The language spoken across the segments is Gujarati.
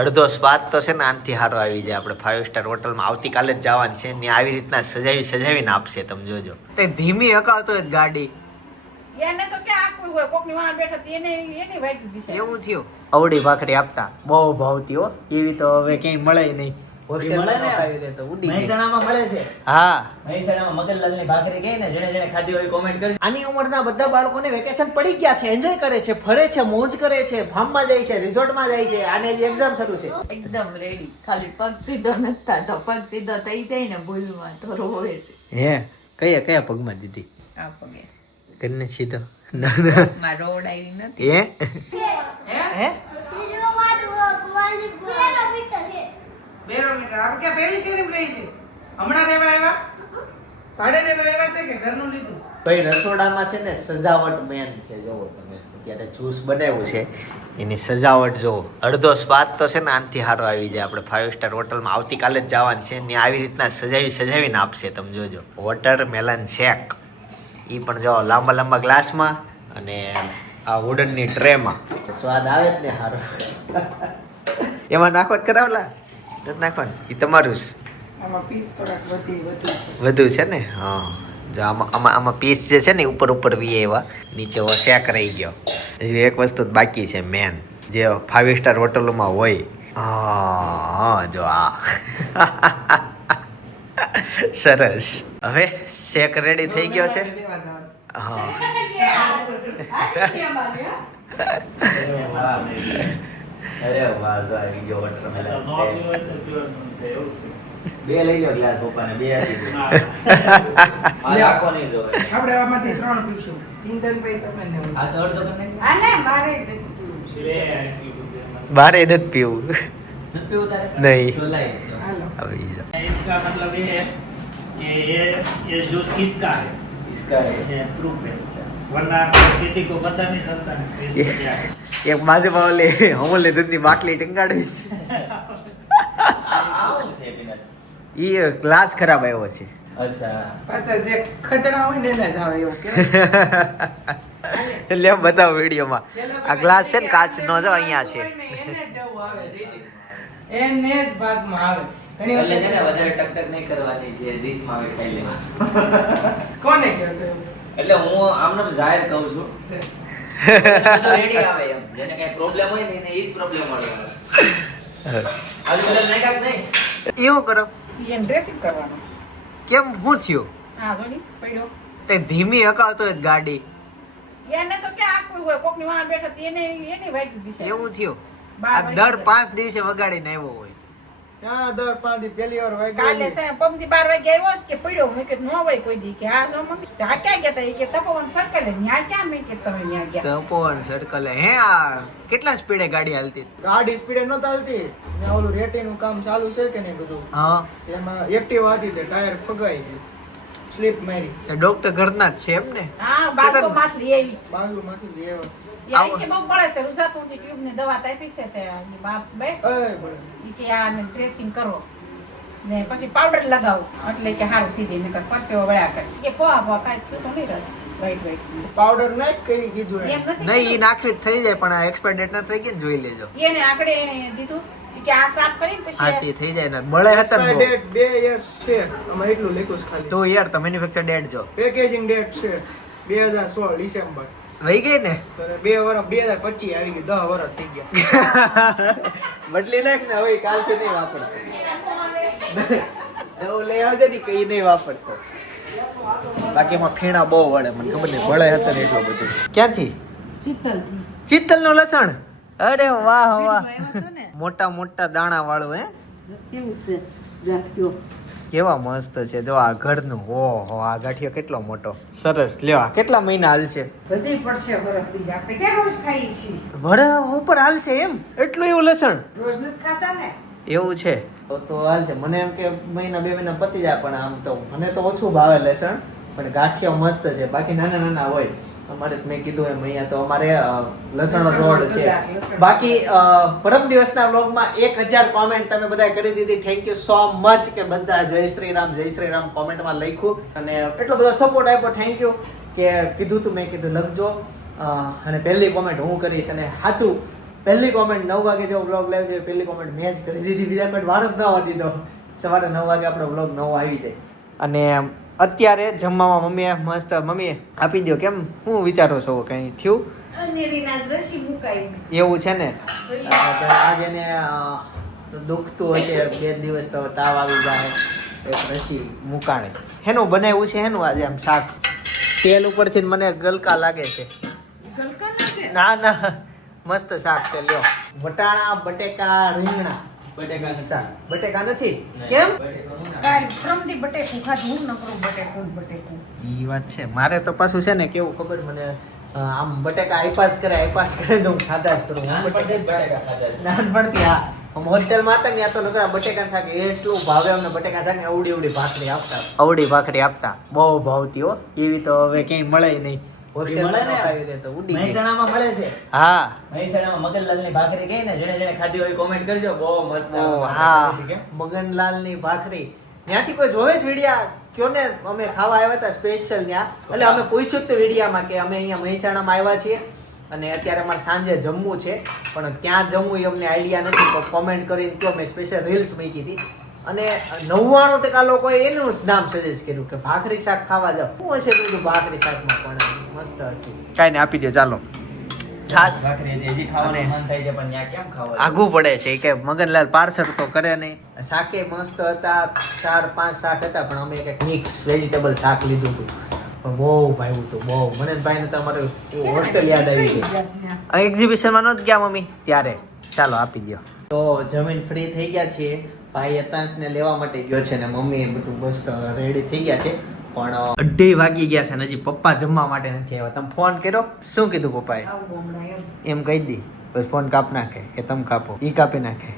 અડધો સ્વાદ તો છે ને આનથી સારો આવી જાય. આપણે 5 સ્ટાર હોટલમાં આવતીકાલે જ જવાનું છે ને આવી રીતના સજાવીને આપશે. તમે જોજો. તે ધીમી હકાવતો જ ગાડી એને તો ક્યાં આકું હોય, કોકની વાં બેઠો હતી એને એની વાગી ગઈ છે. એવું થયું. અવડી ભાખરી આપતા બહુ ભાવતી હો. એવી તો હવે ક્યાંય મળે નહીં. મહેસાણામાં મળે છે. હા, મહેસાણામાં મગનલાલની ભાખરી કહે ને, જેણે ખાધી હોય કોમેન્ટ કરજો. આની ઉંમરના બધા બાળકોને વેકેશન પડી ગયા છે, એન્જોય કરે છે, ફરે છે, મોજ કરે છે, ફાર્મમાં જાય છે, રિઝોર્ટમાં જાય છે. આને જે એક્ઝામ શરૂ છે. એકદમ રેડી. ખાલી પગ સીધો નથી થતો. પગ સીધો થઈ જાય ને ભૂલમાં તો રોવે છે. હે કયા પગમાં દીધી? આ પગે કરીને સીધો ના ના માં રોડ આવી નથી. હે બેરોમીટર આપણે ક્યાં પહેલી શેરીમાં રહી છે? હમણાં રહેવા આવ્યા? ભાડે રહેવા આવ્યા છે કે ઘરનું લીધું? ભાઈ રસોડામાં છે ને સજાવટ મેન છે. જોવો તમે અત્યારે જ્યુસ બનાવ્યું છે એની સજાવટ જોવો. અડધો સ્વાદ તો છે ને આનથી સારો આવી જાય. આપણે 5 સ્ટાર હોટલમાં આવતીકાલે જ જવાનું છે ને આવી રીતના સજાવીને આપશે. તમે જોજો. વોટર મેલન શેક એ પણ જો લાંબા લાંબા ગ્લાસમાં અને આ વુડનની ટ્રેમાં. સ્વાદ આવે જ ને સારો. એમાં નાખો જ કરાવલા નથી નાખવાનું, એ તમારું જ. આમાં પીસ થોડાક વધુ છે ને. હા, જો આમાં પીસ જે છે ને ઉપર વીએ એવા, નીચે શેક રહી ગયો. હજી એક વસ્તુ બાકી છે મેન, જે 5 સ્ટાર હોટલોમાં હોય. હા જો આ સરસ. હવે શેક રેડી થઈ ગયો છે. હા અરે વાહ, જો આવી ગયો વોટરમેલન. બે લઈ ગયો ગ્લાસ પપ્પાને, બે આપી દો. મારે આખો નહીં જોવે. આપણે આમાંથી 3 પીશું. ચિંતનભાઈ તમે ને આ તો અડધો કરી નાખ. આલે મારે બારે નથી પીવું. નથી પીવું તારે? નહીં. તો લાઈ દો. હાલો. આવી જાઓ. इसका मतलब ये है कि ये जूस किसका है, इसका है ये प्रूफ है, वरना किसी को पता नहीं चलता है इसमें क्या है. એક બાજુમાં ઓલી અમૂલ દૂધની બાટલી ટંગાડવી છે. આવું છે પીનટ. એ ગ્લાસ ખરાબ આવ્યો છે. અચ્છા. પાછા જે ખતણા હોય ને એને જ આવે એવું કે એટલે એમ બતાવો વિડીયોમાં. આ ગ્લાસ છે ને કાચનો જો અહીંયા છે. એને જ આવું આવે એને જ ભાગમાં આવે. ઘણી એટલે છે ને વખત વધારે ટકટક નહીં કરવાની છે, ડીશમાં આવે ખાઈ લેવા. કોને કહે છે એવું? એટલે હું આમને જાહેર કહું છું. રેડી આવે એમ, જેને કઈ પ્રોબ્લેમ હોય ને એને ઈ જ પ્રોબ્લેમ મળે. આવી બધા નાયક નહીં. એવું કરો એને ડ્રેસિંગ કરવાનું. કેમ? શું થયું? હા જોડી પડ્યો. તે ધીમી હકાવતો જ ગાડી. એને તો ક્યાં આકું હોય, કોકની વાં બેઠો હતી એને એની વાગી ગઈ છે. એવું થયું. બાર આ દર 5 દિવસે વગાડીને આવ્યો હોય. ક્યાં દર 5 દી પહેલી વાર કાલે છે પમજી 12 વાગે આવ્યો કે પડ્યો. મેં કે ન હોય કોઈ દી કે હા જો મમ્મી આ ક્યાં ગયા તા? ઈ કે તપોવન સર્કલ ન્યા ક્યાં? મેં કે તમે ન્યા ગયા. તપોવન સર્કલ. હે આ કેટલા સ્પીડે ગાડી હાલતી? ગાડી સ્પીડે નહોતી હાલતી ને ઓલું રેટીનું કામ ચાલુ છે કે નહીં બધું, હા, એમાં એક્ટિવા હતી તે ટાયર ફગાઈ ગયું, સ્લીપ મારી, તો ડોક્ટર ઘરના જ છે એમ ને? હા બાજુ માછલી આવી. બાજુમાંથી લેવા. ઈ કે બહુ પડે છે રૂસાતું ની ટ્યુબ ની દવા આપી છે તે બાપ બે અય બળે. ઈ કે આને ડ્રેસિંગ કરો ને પછી પાવડર લગાવો એટલે કે સારું થઈ જાય. નકર પરસેવો વળ્યા કરે કે પોવા કાંઈ થયું તો નહીં રહે. વાઈટ પાવડર નાખ કરી કીધું એમ એમ. નથી નહીં, ઈ કીધું. નાખવી જ થઈ જાય, પણ આ એક્સપાયર ડેટ ના થઈ ગઈ ને જોઈ લેજો. એને આગળ એને દીધું ઈ કે આ સાફ કરીને હા, તે પછી થઈ જાય ને. બળે હતા ને બહુ. ડેટ 2 years છે આમાં, એટલું લખ્યું છે ખાલી. તો યાર તો મેન્યુફેક્ચર ડેટ જો પેકેજિંગ ડેટ છે 2016 ડિસેમ્બર. વહી ગઈ ને. અને 2 વર્ષ 2025 આવી ગઈ, 10 વર્ષ થઈ ગયા. બદલી નાખ ને. હવે કાલથી નહીં વાપરતો. એવું લઈ આવજે ને કઈ નહીં વાપરતો. બાકી એમાં ફીણા બહુ વળે, મને ખબર નહીં ભળે હતા ને એટલું બધું. ક્યાંથી? શીતલથી. ચિત્તલ નું લસણ. અરે વાહ વાહ, આવ્યો છો ને? મોટા મોટા દાણા વાળું. હે, કેવું છે? ગાંઠિયો. કેવા મસ્ત છે. જો આ ઘરનું. ઓહો, આ ગાંઠિયો કેટલો મોટો. સરસ. લ્યો, આ કેટલા મહિના હાલશે? બધી પડશે બરફ દીધી. આપણે ક્યાં રોજ ખાઈએ છીએ? વરસ ઉપર હાલશે એમ? એટલું એવું લસણ? રોજ નથી ખાતા ને. એવું છે તો હાલશે. મને એમ કે મહિના 2 મહિના પતી જાય, પણ આમ તો મને તો ઓછું ભાવે લસણ, પણ ગાંઠિયો મસ્ત છે. બાકી નાના નાના હોય. અમારે મેં કીધું એમ અહીંયા તો અમારે લસણનો રોડ છે. બાકી પરમ દિવસના વ્લોગમાં 1000 કોમેન્ટ તમે બધાએ કરી દીધી. થેન્ક યુ સો મચ કે બધા જય શ્રી રામ કોમેન્ટમાં લખ્યું અને એટલો બધો સપોર્ટ આપ્યો. થેન્ક યુ કે કીધું તું, મેં કીધું લખજો. અને પહેલી કોમેન્ટ હું કરીશ અને સાચું પહેલી કોમેન્ટ 9 વાગે જો વ્લોગ લાવ્યો છે પહેલી કોમેન્ટ મેં જ કરી દીધી, બીજા કોઈ વાર જ ન આવવા દીધો. સવારે 9 વાગે આપણો વ્લોગ નવો આવી જાય. અને અત્યારે જમવામાં મમ્મીએ મસ્ત મમ્મી આપી દો. કેમ શું વિચારો છો, કંઈ થયું અનેરીના જ રસી મુકાઈ. એવું છે ને? આજે એને દુખતું હોય છે 2 દિવસ તો તાવ આવી જાય, એક રસી મુકાણે. હેનું બનાવ્યું છે હેનું આજે આમ શાક? તેલ ઉપરથી મને ગલકા લાગે છે. ગલકા નથી. ના ના મસ્ત શાક છે. લ્યો વટાણા બટેકા રીંગણા બટેકાનું શાક. બટેકા નથી કેમ? કાલ પ્રમદી બટેકું ખાધું, હું ન કરું બટેકું. ઈ વાત છે. મારે તો પાછું છે ને કેવું ખબર, મને આમ બટેકા આઈપાસ કરે તો હું ખાધા જ કરું. નાનપણથી જ બટેકા ખાધા છે. નાનપણથી હા. આમ હોસ્ટેલમાં હતા ને ત્યાં તો નકરા બટેકા શાક એટલું ભાવે અમને. બટેકા શાક ને અવડી ભાખરી આપતા. અવડી ભાખરી આપતા બહુ ભાવતી હો. એવી તો હવે ક્યાંય મળે નહીં. હોસ્ટેલમાં મળે ને? ખાવી દે તો ઉડી ગઈ. મહેસાણામાં મળે છે. હા મહેસાણામાં મગનલાલની ભાખરી કહે ને, જેણે ખાધી હોય કોમેન્ટ કરજો. બહુ મસ્ત ઓ હા મગનલાલની ભાખરી. ત્યાંથી કોઈ જોવે છે વિડિયા? કયો ને, અમે ખાવા આવ્યા હતા સ્પેશિયલ ત્યાં. એટલે અમે પૂછ્યું હતું વિડિયામાં કે અમે અહીંયા મહેસાણામાં આવ્યા છીએ અને અત્યારે અમારે સાંજે જમવું છે, પણ ક્યાં જમવું એ અમને આઈડિયા નથી. તો કોમેન્ટ કરીને કહો. મેં સ્પેશિયલ રીલ્સ મૂકી હતી અને 99% લોકોએ એનું જ નામ સજેસ્ટ કર્યું કે ભાખરી શાક ખાવા જાવ. શું હશે બીજું ભાખરી શાકમાં? પણ મસ્ત હતી. કાંઈ ને આપી દે ચાલો. છાશ ભાખરી હજી ખાવાનું મન થાય છે, પણ ત્યાં કેમ ખાવા? આઘું પડે છે કે મગનલાલ પાર્સલ તો કરે નહીં. શાકે મસ્ત હતા, 4-5 શાક હતા, પણ અમે એક મિક્સ વેજીટેબલ શાક લીધું હતું. પણ બહુ ભાવ્યું હતું બહુ. મને ભાઈને તો અમારે હોસ્ટેલ યાદ આવી ગઈ. એક્ઝિબિશનમાં નહોત ગયા મમ્મી ત્યારે. ચાલો આપી દો. તો જમીન ફ્રી થઈ ગયા છીએ. ભાઈ યતાંશને લેવા માટે ગયો છે ને મમ્મી બધું મસ્ત રેડી થઈ ગયા છે. પણ 2:30 વાગી ગયા છે ને હજી પપ્પા જમવા માટે નથી આવ્યા. તમે ફોન કર્યો? શું કીધું પપ્પાએ? આવું હમણાં એમ. એમ કહી દી બસ. ફોન કાપ નાખે કે તમે કાપો? ઈ કાપી નાખે.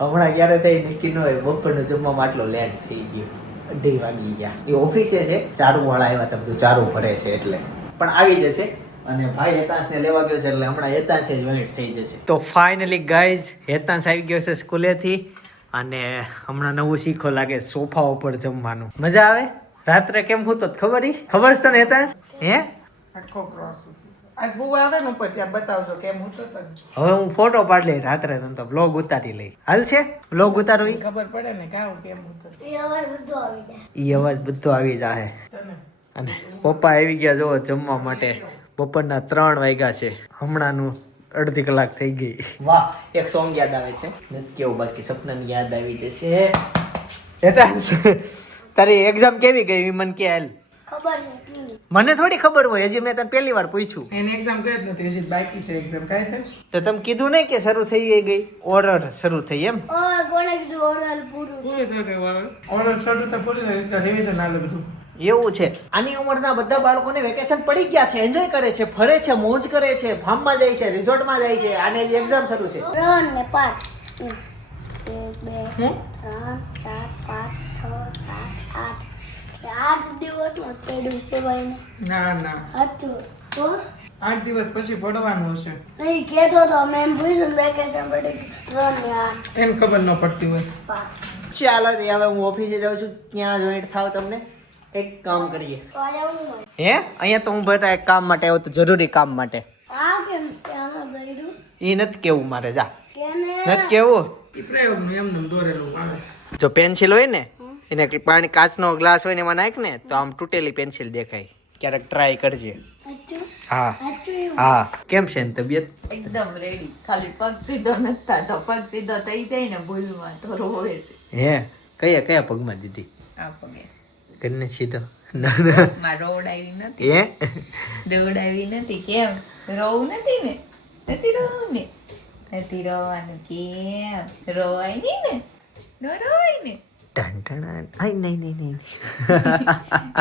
હમણાં ક્યારે થઈ નક્કી ન હોય. બપોરનો જમવામાં આટલો લેટ થઈ ગયો. 2:30 વાગી ગયા. એ ઓફિસે છે, ચારું વાળા આવ્યા હતા, બધું ચારું ભરે છે એટલે. પણ આવી જશે. અને ભાઈ હેતાંશને લેવા ગયો છે એટલે હમણાં હેતાંશે જોઈન્ટ થઈ જશે. તો ફાઇનલી ગાઈઝ હેતાંશ આવી ગયો છે સ્કૂલેથી અને હમણાં નવું શીખો લાગે સોફા ઉપર જમવાનું. મજા આવે? રાત્રે કેમ હું તો ખબર છે તને હેતાંશ? હે આખો ક્રોસ આજ બહુ આવે ને ઉપર ત્યાં બતાવજો કેમ હું તો તને હવે હું ફોટો પાડી લઈ રાત્રે, તને તો બ્લોગ ઉતારી લઈ. હાલ છે બ્લોગ ઉતારો? ઈ ખબર પડે ને કાવ કેમ હું તો ઈ અવાજ બધો આવી જાય. તને અને પપ્પા આવી ગયા જો જમવા માટે. બપોરના 3 વાગ્યા છે. હમણાંનું અડધી કલાક થઈ ગઈ. વાહ, એક સોંગ યાદ આવે છે. નથી કેવું બાકી સપનાની યાદ આવી જશે. હેતાંશ તારી એક્ઝામ કેવી ગઈ? મને કે હાલ. મને થોડી ખબર હોય, હજી મેં તને પહેલી વાર પૂછ્યું. એને એક્ઝામ કરી જ નથી, હજી બાકી છે એક્ઝામ. કાઈ થાય તો તમે કીધું નહીં કે શરૂ થઈ ગઈ? ઓર્ડર શરૂ થઈ એમ? પૂરી થઈ ગઈ વાર ઓર્ડર શરૂ તો પૂરી થઈ ગઈ. રિવિઝન આલે બધું એવું છે. આની ઉંમરના બધા બાળકોને વેકેશન પડી ગયા છે, એન્જોય કરે છે, ફરે છે, મોજ કરે છે, ફાર્મમાં જાય છે, રિઝોર્ટમાં જાય છે. આને જે એક્ઝામ શરૂ છે. 3 ને 5 1 2 હું 3 4 5 6 7 8 8 દિવસમાં પેડું છે ભાઈને. ના ના સાચું તો 8 દિવસ પછી પડવાનું હશે. નહીં કહેતો તો મેં પૂછ્યું વેકેશન પડી 3 ને 8 એમ ખબર ન પડતી હોય. 5 ચાલો તે હવે હું ઓફિસે જાઉં છું. ત્યાં જોઈન્ટ થાવ. તમને એક કામ કરીએ. તો આ જવાનું હોય. હે અહીંયા તો હું બેટા એક કામ માટે આવ્યો તો જરૂરી કામ માટે. આ કેમ છે આમાં ગયડું એ નથી કેવું મારે. જા કેને નથી કેવું. એ પ્રયોગનું એમનેમ દોરેલું આવે. જો પેન્સિલ હોય ને એને પાણી કાચનો ગ્લાસ હોય ને એમાં નાખ ને તો આમ તૂટેલી પેન્સિલ દેખાય. ક્યારેક ટ્રાય કરજે. સાચું હા સાચું એવું. હા. કેમ છે ને તબિયત? એકદમ રેડી. ખાલી પગ સીધો નથી થતો. પગ સીધો થઈ જાય ને ભૂલમાં તો રોવે છે. હે કયા પગમાં દીધી? આ પગે કરીને સીધો? ના ના. માં રોવડાવી નથી. હે રોવડાવી નથી. કેમ રોવું નથી ને? નથી રોવું ને? નથી રોવાનું. કેમ રોવાય નહીં ને? ન રોવાય ને? ટણ આઈ નહીં.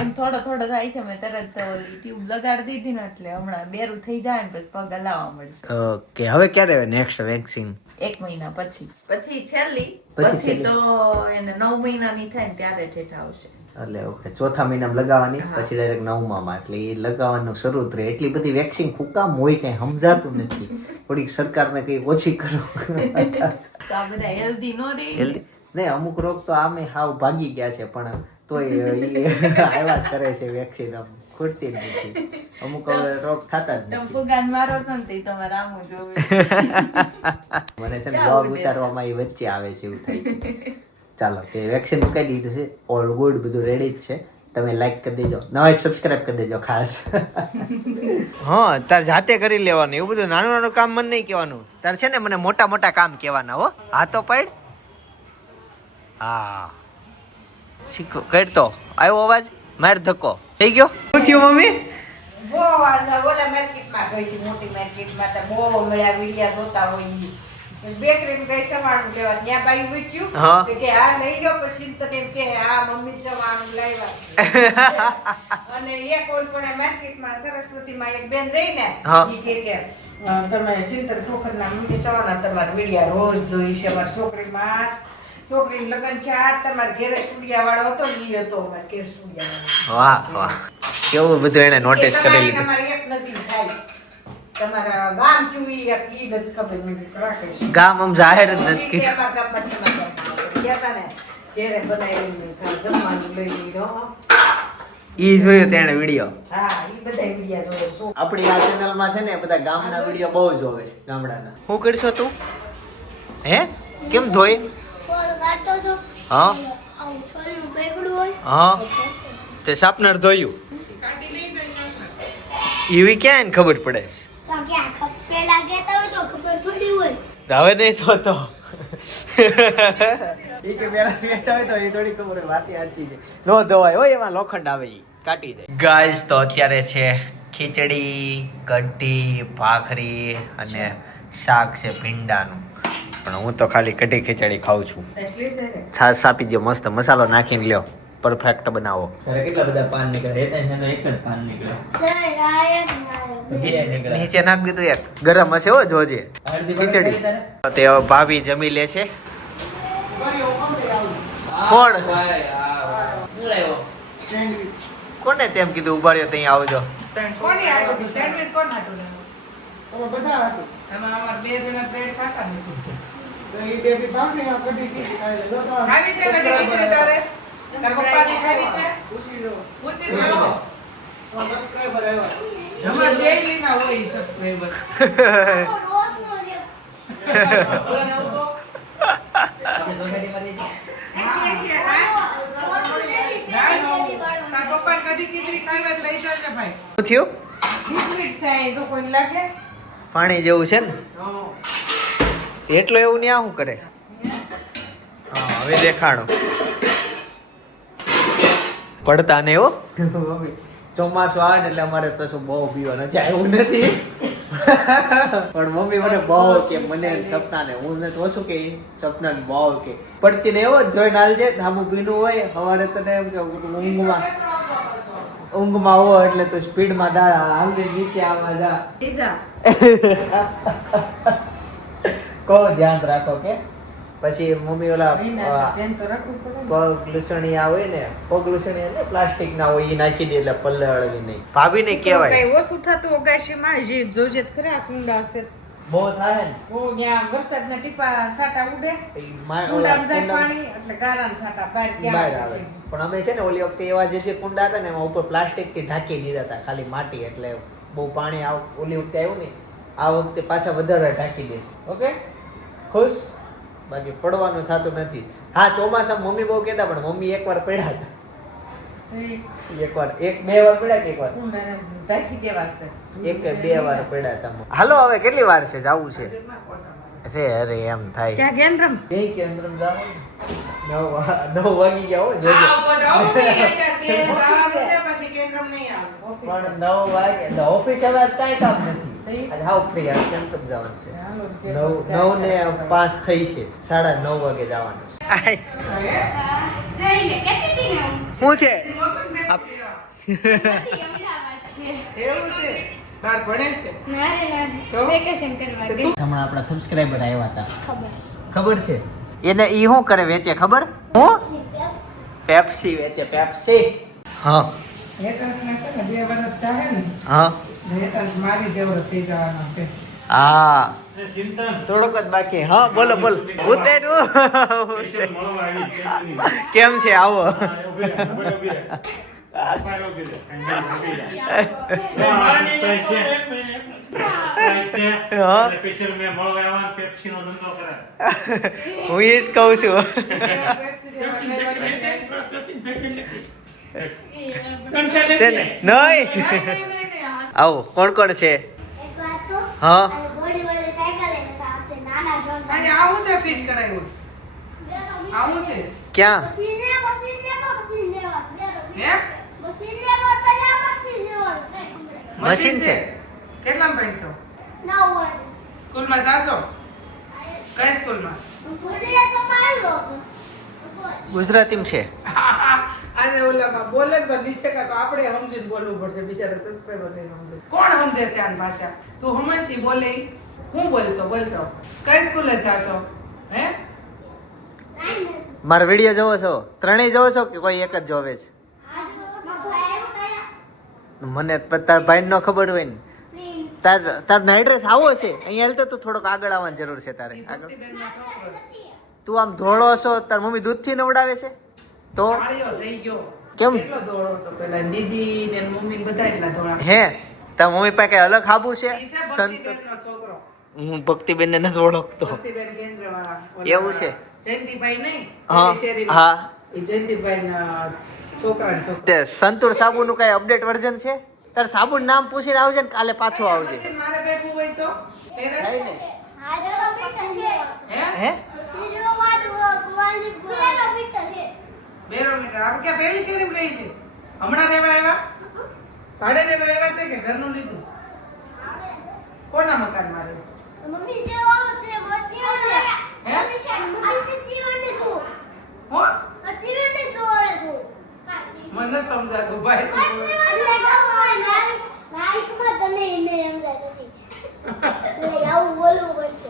એમ થોડો થોડો થાય છે. મેં તરત ઓલી ટ્યુબ લગાડી દીધી ને એટલે હમણાં બેરું થઈ જાય ને પછી પગ હલાવવા મળશે. ઓકે. હવે ક્યારે નેક્સ્ટ વેક્સિન? 1 મહિના પછી છેલ્લી. પછી પછી તો એને 9 મહિનાની થાય ને ત્યારે ઠેઠ આવશે. એટલે ઓકે ચોથા મહિનામાં લગાવવાની પછી ડાયરેક્ટ 9મામાં. એટલે એ લગાવવાનું શરૂ થાય. એટલી બધી વેક્સિન હુકામ હોય કઈ સમજાતું નથી. થોડીક સરકારને કઈ ઓછી કરો. તો આ બધા હેલ્ધી નો રહે. હેલ્ધી નહીં, અમુક રોગ તો આમે હાવ ભાગી ગયા છે પણ તોય ઈ આવ્યા જ કરે છે વેક્સિન. આમ ખૂટતી જ નથી. અમુક હવે રોગ થતા જ તમે નથી. ફુગાન મારો તો ને તે તમારે આમું જોવે મને છે ને બ્લોગ ઉતારવામાં એ વચ્ચે આવે છે એવું થાય છે. ચાલો તે વેક્સિન મૂકાઈ દીધું છે, ઓલ ગુડ, બધું રેડી જ છે. તમે લાઈક કરી દેજો, નવા સબસ્ક્રાઇબ કરી દેજો ખાસ. હા, તાર જાતે કરી લેવાનું, એવું બધું નાનું નાનું કામ મને નહીં કહેવાનું. તાર છે ને મને મોટા મોટા કામ કહેવાના હો. હા તો પડ. હા શીખો કરતો આવ્યો અવાજ, માર ધક્કો થઈ ગયો. શું થયું મમ્મી? બહુ આ ઓલા માર્કેટમાં ગઈ હતી, મોટી માર્કેટમાં તો બહુ મળ્યા વિડિયા જોતા હોય ઈ. બેકરીમાં ગઈ સવાણું લેવા, ત્યાં બાઈ પૂછ્યું હા. કે આ લઈ લો, પછી તને એમ કે આ મમ્મી સવાણું લાવ્યા અને એક ઓલ પણ માર્કેટમાં સરસ્વતીમાં એક બેન રહી ને હા. ઈ કે તમે સિંતર ખોખરના મમ્મી સવાણા તમારા વિડિયા રોજ જોઈ છે. અમારી છોકરીને લગ્ન છે, આ તમારા ઘેરે સ્ટુડિયા વાળો હતો ને ઈ હતો અમારા ઘેર સ્ટુડિયા વાહ વાહ, કેવું બધું એને નોટિસ કરી લીધું. તમારે એક નથી થાય, તમારા ગામ કેવું ઈ નથી ખબર. મેં કીધું રાખે છે. ગામ આમ જાહેર જ નથી ઈ કે કીધું. અમારા ગામમાં સમાચાર કહેતા ને ઘેરે બનાવીને જમવાનું લઈ લીધો. ઈ જોયું તેણે વિડીયો. હા, ઈ બધા વિડિયા જોયો છો. આપણી આ ચેનલમાં છે ને બધા ગામના વિડીયો બહુ જોવે, ગામડાના. શું કરશો તું? હે કેમ ધોઈ? છોડ કાઢતો હતો. હા આવું છોડનું બેગડું હોય. હા, તે સાપનર ધોયું. એવી ક્યાં એને ખબર પડે છે? તો ક્યાં પેલા કહેતા હોય તો ખબર થોડી હોય. હવે નહીં તો ઈ કે પેલા કહેતા હોય તો એ થોડી ખબર હોય, વાત સાચી છે. નો ધોવાય હોય, એમાં લોખંડ આવે ઈ કાઢી દે. ગાઈસ તો અત્યારે છે ખીચડી, કઢી, ભાખરી અને શાક છે ભીંડાનું. પણ હું તો ખાલી કઢી ખીચડી ખાઉં છું. છાશ આપી દો, મસ્ત મસાલો નાખીને લ્યો, પરફેક્ટ બનાવો. તારે કેટલા બધા પાન નીકળે? એક જ પાન નીકળે. નીચે નાખ દીધું એક, ગરમ હશે હો, જોજે. ખીચડી તે હવે ભાભી જમી લે છે. કોણ? કોને તેમ કીધું ઉભા રહ્યો ત્યાં આવજો? કોની હાટું હતું? સેન્ડવિચ કોણ હાટું લેવું? એમાં અમારે બે જણા બ્રેડ ખાતા નથી. ખાવી છે કઢી ખીચડી તારે? તારા પપ્પાને ખાવી છે? પૂછી લો. અમારે daily ના હોય ઈ subscriber. રોજનો છે. આપણે સોસાયટીમાંથી તારા પપ્પાને કઢી ખીચડી ખાવી હોય તો લઈ જાજે ભાઈ. શું થયું? ખીચડી છે એ જો કોઈ લાગે? પાણી જેવું છે ને, હા. એટલો એવું ને આ શું કરે? હા, હવે દેખાડો. પડતા ને હો. ચોમાસું આવે ને એટલે અમારે પછી બહુ પીવાનું છે, એવું નથી. પણ મમ્મી મને બહુ કે મને સપનાને, હું ને તો શું કે સપનાને બહુ કે પડતી ને એવો જ જોઈને હાલજે. ધાબુ પીનું હોય સવારે તને એમ કે ઊંઘમાં હો એટલે તું સ્પીડમાં હાલવી નીચે આવા જા. કો ધ્યાન રાખો કે પછી મમ્મી ઓલા ધ્યાન તો રાખવું પડે ને. પગ લૂસણિયા હોય ને, પગ લૂસણિયા ને પ્લાસ્ટિક ના હોય, એ નાખી દે એટલે પલ્લે અળવી નહીં. ભાભી ને કહેવાય કઈ ઓછું થતું ઓગાશીમાં જે જોજે ખરા કુંડા છે. બહુ થાય ને. બહુ ત્યાં વરસાદના ટીપા સાટા ઉડે, ઈ ઓલા કુંડામાં જાય કુંડા પાણી એટલે ગારાના સાટા બહાર બહાર આવે. ક્યાં પણ અમે છે ને ઓલી વખતે એવા જે કુંડા હતા ને એમાં ઉપર પ્લાસ્ટિક થી ઢાંકી દીધા હતા, ખાલી માટી, એટલે બહુ પાણી ઓલી વખતે આવ્યું ને, આ વખતે પાછા વધારે ઢાંકી દે. ઓકે, ખુશ? બાકી પડવાનું થતું નથી. હા, ચોમાસામાં મમ્મી બહુ કહેતા, પણ મમ્મી એકવાર પડ્યા હતા. એકવાર, એક બે વાર પડ્યા કે એકવાર? ઢાંકી દેવા છે. એક કે બે વાર પડ્યા હતા. હાલો હવે કેટલી વાર છે જાવું છે? અરે એમ થાય. ક્યાં કેન્દ્રમ? બે કેન્દ્રમ જાવ. 9 વાગી ગયા હો, જોજો. પછી કેન્દ્રમ નહીં આવે. પણ 9 વાગે ઓફિસ હવે આજ કાંઈ કામ નથી. આજ હાવ ફ્રી, આજ કેન્દ્રમ જવાનું છે. 9 ને 5 થઈ છે, 9:30 વાગે જવાનું છે. જઈ લે કેતી હતી ને હું. શું છે? એવું છે? બાર ભણે છે? ના વેકેશન કરવા ગઈ. હમણાં આપણા સબસ્ક્રાઇબર આવ્યા હતા, ખબર. ખબર છે? એને ઈ શું કરે, વેચે ખબર? હું પેપ્સી વેચે, પેપ્સી. હા હેતન્સને છે ને 2 વર્ષ ચાલે ને, હા હેતન્સ મારી જેવો થઈ જવાનો છે. હા, ચિંતન થોડોક જ બાકી. હા બોલો બોલો. ઉતેરું મળવા આવી કેમ છે? આવો. ઉભા રહો કીધું. કંઈ ભાગી જાય. તો આ સ્પ્રાઇટ છે. સ્પ્રાઇટ છે. હા. એટલે સ્પેશિયલ મેં મળવા આવ્યા પેપ્સીનો ધંધો કરાય. હું એ જ કહું છું તેને નહીં આવો કોણ કોણ છે એક વાત તો હા અને બોડી વાળી સાયકલ એને તો આપણે નાના જોન અને આવું તે ફિટ કરાવ્યું આવું છે ક્યાં મશીન લેવા હે મશીન લેવા પહેલા મશીન લેવા મશીન છે કેટલામાં ભણશો ના હોય સ્કૂલમાં જાશો કઈ સ્કૂલમાં બોલીએ તો મારો ગુજરાતીમાં છે અને ઓલામાં બોલે તો નિશેકા તો આપણે સમજીને બોલવું પડશે બિચારા સબસ્ક્રાઇબર નહીં સમજે કોણ સમજે છે આ ભાષા તું સમજતી બોલે હું બોલશો બોલતો કઈ સ્કૂલે જાશો હે મારો વિડીયો જોવો છો ત્રણેય જોવો છો કે કોઈ એક જ જોવે છે મને તાર ભાઈ નો ખબર હોય ને તાર એડ્રેસ આવો છે અહીંયા હાલ તો તું થોડોક આગળ આવવાની જરૂર છે તારે આગળ ભક્તિબેનનો છોકરો તું આમ ધોળો છો તાર મમ્મી દૂધથી નવડાવે છે તો કાળિયો થઈ ગયો કેમ? કેટલો દોડો હતો પેલા દીદી ને મમ્મી ને બધા એટલા દોડા હે તાર મમ્મી પાસે કઈ અલગ હાબુ છે ઈ છે સંત ભક્તિબેનનો છોકરો હું ભક્તિબેન ને નથી ઓળખતો ભક્તિબેન કેન્દ્રવાળા એવું છે? જયંતિભાઈ નહીં હા પેલી શેરીમાં. હા ઈ જયંતિભાઈ ના છોકરા ને છોકરા તે સંતૂર સાબુ નું કઈ અપડેટ વર્ઝન છે તાર સાબુ નામ પૂછીને આવજે ને કાલે પાછું આવજે મશીન મારે ભેગું હોય તો ફેર જ. હે હે બેરોમીટર આપ ક્યાં પહેલી શેરીમાં રહી છે હમણાં રહેવા આવ્યા ભાડે રહેવા આવ્યા છે કે ઘરનું લીધું કોના મકાનમાં રહે મમ્મી જે આવો તે મોતી હોય હે મમ્મી જે જીવનને તો હો જીવનને દોરે તો મને નથી સમજાતું ભાઈ એટલે નાઈકમાં તને એને એમ જાય પછી એટલે આવું બોલવું પડશે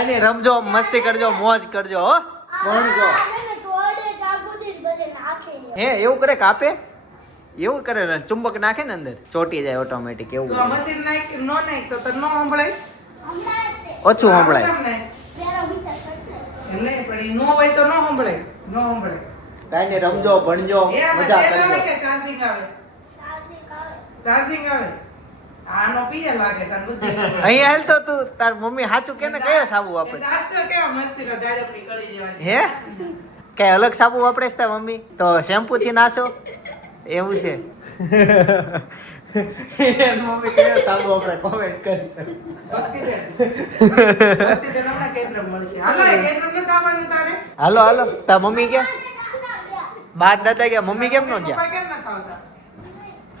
અને રમજો મસ્તી કરજો મોજ કરજો હો ભણજો તોડે ચાકુથી બસે નાખે હે એવું કરે કાપે એવું કરે ને ચુંબક નાખે ને અંદર ચોટી જાય ઓટોમેટિક એવું તો આ મશીન નાખ નો નાખ તો તને નો સંભળાય હમણાં જ ઓછું સંભળાય કેમ નાખ? પેરો વિચાર કરશે એમ નહીં પણ ઈ નો હોય તો નો સંભળાય નો સંભળાય કાઈ ને રમજો ભણજો એ આમાં મજા તેલ આવે કરજો કે ચાર્જિંગ આવે સાસરી કાવે ચાર્જિંગ આવે આનો પીએ લાગે છે બુદ્ધિ અહીંયા હાલ તો તું તાર મમ્મી સાચું કે ને કયો સાબુ વાપરે દાંત કેવા મસ્તીનો દાડમની કળી જેવા છે હે કઈ અલગ સાબુ વાપરે છે તાર મમ્મી તો શેમ્પુ થી નાસો એવું છે મમ્મી કયો સાબુ વાપરે કોમેન્ટ કરી ભક્તિબેન હમણાં કેન્દ્ર મળશે હાલો એ કેન્દ્ર નથી આવવાનું તારે હાલો હાલો તાર મમ્મી કે બાદ દાદા ગયા મમ્મી કેમ નો ગયા પપ્પા કેમ નથી આવતા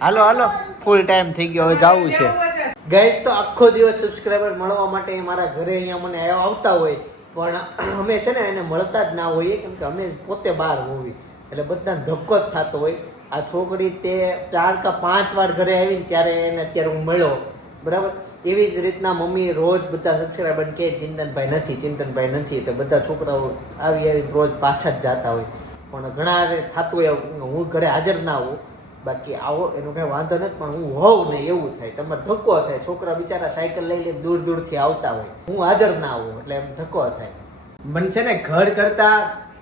હાલો હાલો ફૂલ ટાઈમ થઈ ગયો હવે જવું છે એવું હશે. ગાઈસ તો આખો દિવસ સબસ્ક્રાઇબર મળવા માટે મારા ઘરે અહીંયા મને આવતા હોય પણ અમે છે ને એને મળતા જ ના હોઈએ કેમ કે અમે પોતે બહાર હોવી એટલે બધાને ધક્કો જ થતો હોય આ છોકરી તે 4 કે 5 વાર ઘરે આવીને ત્યારે એને અત્યારે હું મળ્યો બરાબર એવી જ રીતના મમ્મી રોજ બધા સબસ્ક્રાઇબર કે ચિંતનભાઈ નથી તો બધા છોકરાઓ આવીને રોજ પાછા જ જતા હોય પણ ઘણા થતું હોય હું ઘરે હાજર ના હોઉં બાકી આવો એનો કઈ વાંધો નથી પણ હું હોઉં ને એવું થાય તમારે ધક્કો થાય છોકરા બિચારા સાયકલ લઈ લઈને દૂર દૂરથી આવતા હોય હું હાજર ના આવું એટલે એમ ધક્કો થાય મને છે ને ઘર કરતા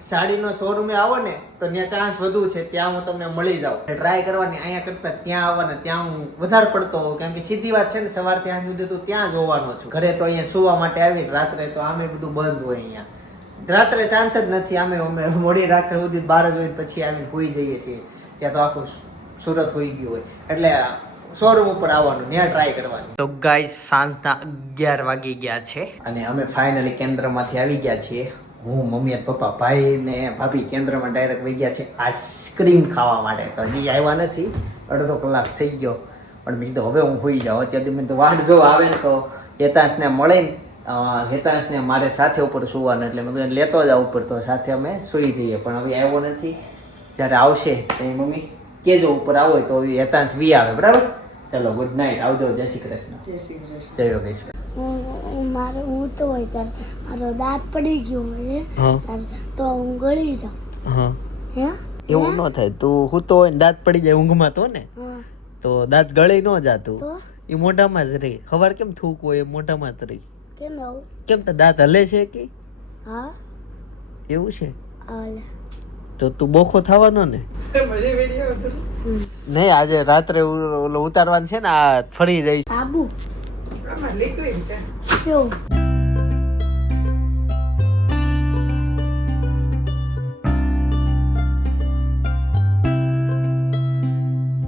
સાડીનો શોરૂમે આવો ને તો ત્યાં ચાન્સ વધુ છે ત્યાં હું તમને મળી જાઉં ટ્રાય કરવાની અહીંયા કરતા ત્યાં આવવાના ત્યાં હું વધારે પડતો હોઉં કેમ કે સીધી વાત છે ને સવાર ત્યાં સુધી તો ત્યાં જ હોવાનો છું ઘરે તો અહીંયા સુવા માટે આવીને રાત્રે તો આમે બધું બંધ હોય અહીંયા રાત્રે ચાન્સ જ નથી અમે મોડી રાત્રે સુધી 12 વાગે પછી આવીને સૂઈ જઈએ છીએ ત્યાં તો આખું સુરત હોઈ ગયું હોય એટલે શોરૂમ ઉપર આવવાનું ત્યાં ટ્રાય કરવાનું તો ગાઈસ સાંજના 11 વાગી ગયા છે અને અમે ફાઇનલી કેન્દ્રમાંથી આવી ગયા છીએ હું મમ્મી અને પપ્પા ભાઈ ને ભાભી કેન્દ્રમાં ડાયરેક્ટ વહી ગયા છે આઈસ્ક્રીમ ખાવા માટે તો હજી આવ્યા નથી અડધો કલાક થઈ ગયો પણ મેં કીધું હવે હું હોઈ જાઉં અત્યારે મેં તો વાટ જો આવે ને તો હેતાંશને મળે ને હેતાંશને મારે સાથે ઉપર સુવાનું એટલે મેં કીધું લેતો જાવ ઉપર તો સાથે અમે સૂઈ જઈએ પણ હવે આવ્યો નથી જ્યારે આવશે તો એ મમ્મી કેજો ઉપર આવો તો હેતાંશ વી આવે બરાબર ચલો ગુડ નાઇટ આવજો જય શ્રી કૃષ્ણ જય શ્રી કૃષ્ણ. જય યોગેશ્વર હું તો હોય ત્યારે મારો દાંત પડી ગયો હોય તો હું ગળી જાઉં હા હે એવું ન થાય તું હું તો હોય ને દાંત પડી જાય ઊંઘમાં તો ને હા તો દાંત ગળી ન જાતું તો એ મોઢામાં જ રહી ખબર કેમ થૂક હોય એ મોઢામાં જ રહી કેમ આવું કેમ તો દાંત હલે છે કે હા એવું છે હાલે તો તું બોખો થવાનો ને મજે વિડીયો હતો નહીં આજે રાત્રે ઓલો ઉતારવાનું છે ને આ ફરી જઈશ સાબુ આમાં લિક્વિડ છે કેવું